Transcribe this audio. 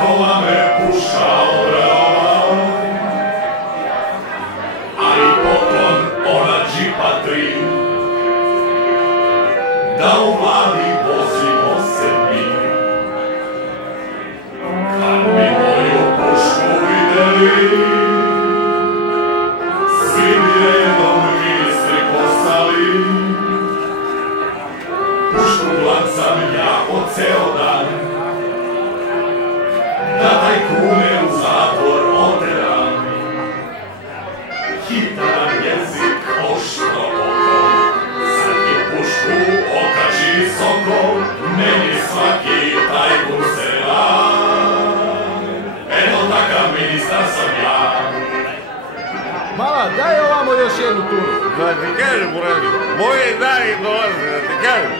Kola me puša obrava, a i poklon ona džipa 3, da u vladi vozimo se mi. Kad bi moju pušku videli, svi bi redom ministri postali. Pušku glancam ja po ceo dan, da tajkune u zatvor oteram. Hitan jezik, oštro oko, sad mi pušku okači visoko, meni svaki tajkun se rad. Eto takav ministar sam ja. Mala, daj ovamo još jednu tunu. Da ti kažem, Burani, moji dani dolaze, da ti kažem.